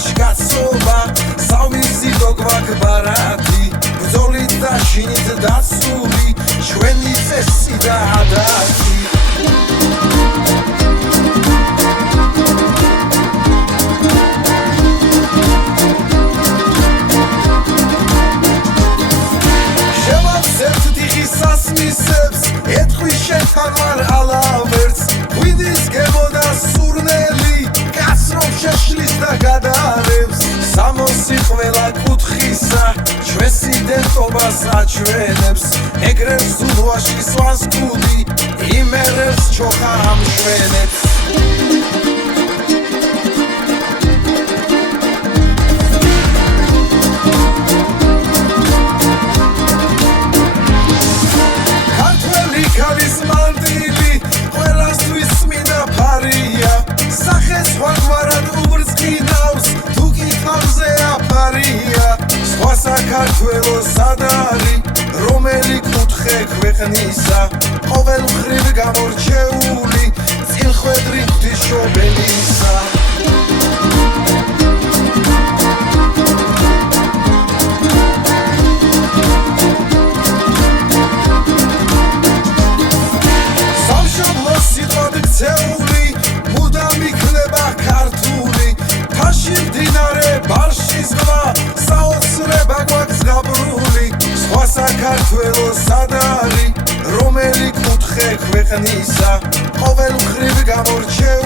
სიტყვაში გაცობა სავიზი დოგვაგბარათი ბრძოლით და შინით დაცული ჩვენი წესი და ადათი შევავსებთ ტიხის სასმისებს ეთქვის შენთან ვარ ალავერts ღვიდის გემოდა სურნელი კაცრობ შეშლის და გადარევს სამოსი ყველა კუთხისა ჩვენ სიდენტობას აჩვენებს ეგრევს ზულვაში სვანს კუდი იმერებს ჩოხა ამშვენებს ქართველი ქალის მანტილი ყველასთვის წმინდა ფარია სახეს ვაგვარად უბრწყინავს თუ კი თავზე აფარია სხვა საქართველოს სად არის რომელი კუთხე ქვეყნისა ყოველ მხრივ გამორჩეული წილხვედრი ღვთისმშობელისა სამშობლოს სიტყვად ქცეული მუდამ იქნება ქართული თაში მდინარე ბარში ზღვა საოცრება გვაქვს გაბრული სხვა საქართველოს სად არის რომელი კუთხე ქვეყნისა ყოველ მხრივ გამორჩეული